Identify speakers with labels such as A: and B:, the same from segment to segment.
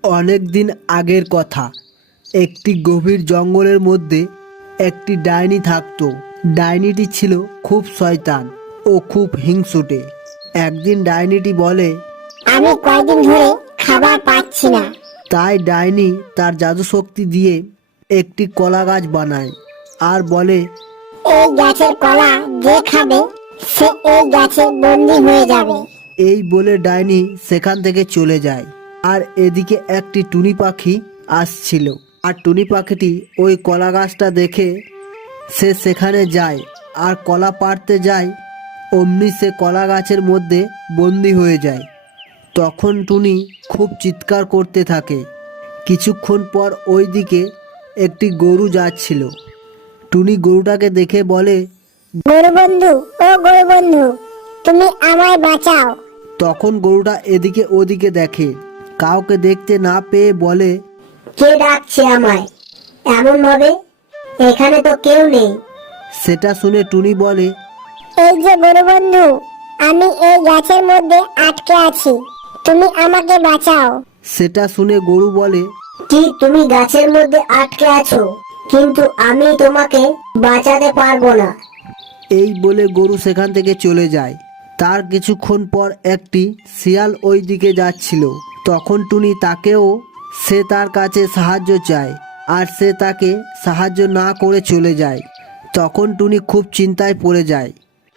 A: অনেক দিন আগের কথা। একটি গভীর জঙ্গলের মধ্যে একটি ডাইনি থাকতো। ডাইনিটি ছিল খুব শয়তান ও খুব হিংসুটে। একদিন ডাইনিটি বলে,
B: আমি কয়দিন ধরে খাবার পাচ্ছি না।
A: তাই ডাইনি তার জাদু শক্তি দিয়ে একটি কলা গাছ বানায় আর বলে,
B: এই গাছের কলা যে খাবে সে এই গাছে বন্দী হয়ে যাবে।
A: এই বলে ডাইনি সেখান থেকে চলে যায়। আর এদিকে একটি টুনি পাখি আসছিল, আর টুনি পাখিটি ওই কলা গাছটা দেখে সে সেখানে যায় আর কলা পাড়তে যায়। অমনি সে কলা গাছের মধ্যে বন্দি হয়ে যায়। তখন টুনি খুব চিৎকার করতে থাকে। কিছুক্ষণ পর ওই দিকে একটি গরু যাচ্ছিল। টুনি গরুটাকে দেখে বলে,
B: গরু বন্ধু, ও গরু বন্ধু, তুমি আমায় বাঁচাও।
A: তখন গরুটা এদিকে ওদিকে দেখে, কাউকে দেখতে না পেয়ে বলে,
B: কে ডাকছে আমায় এমন ভাবে? এখানে তো কেউ নেই।
A: সেটা শুনে টুনি বলে,
B: এই যে গরু বন্ধু, আমি এই গাছের মধ্যে আটকে আছি, তুমি আমাকে বাঁচাও।
A: সেটা শুনে গরু বলে,
B: কি তুমি গাছের মধ্যে আটকে আছো? কিন্তু আমি তোমাকে বাঁচাতে পারবো না।
A: এই বলে গরু সেখান থেকে চলে যায়। তার কিছুক্ষণ পর একটি শিয়াল ওই দিকে যাচ্ছিল। তখন টুনি তাকেও সে তার কাছে সাহায্য চায়, আর সে তাকে সাহায্য না করে চলে যায়। তখন টুনি খুব চিন্তায় পড়ে যায়।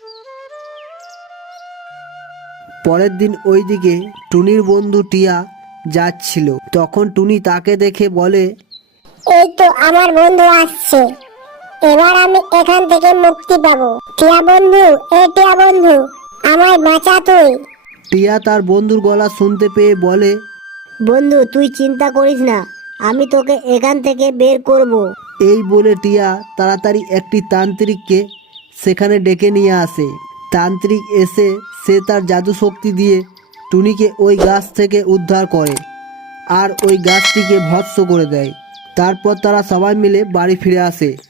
A: পরের দিন ওইদিকে টুনির বন্ধু টিয়া যাচ্ছিল। তখন টুনি তাকে দেখে বলে,
B: এই তো আমার বন্ধু আসছে, এবার আমি এখান থেকে মুক্তি পাবো। টিয়া বন্ধু, এ টিয়া বন্ধু, আমায় বাঁচা তুই।
A: টিয়া তার বন্ধুর গলা শুনতে পেয়ে বলে,
B: বন্ধু তুই চিন্তা করিস না, আমি তোকে এখান থেকে বের করব।
A: এই বলে টিয়া তাড়াতাড়ি একটি তান্ত্রিককে সেখানে ডেকে নিয়ে আসে। তান্ত্রিক এসে সে তার জাদু শক্তি দিয়ে টুনিকে ওই গাছ থেকে উদ্ধার করে আর ওই গাছটিকে ভস্ম করে দেয়। তারপর তারা সবাই মিলে বাড়ি ফিরে আসে।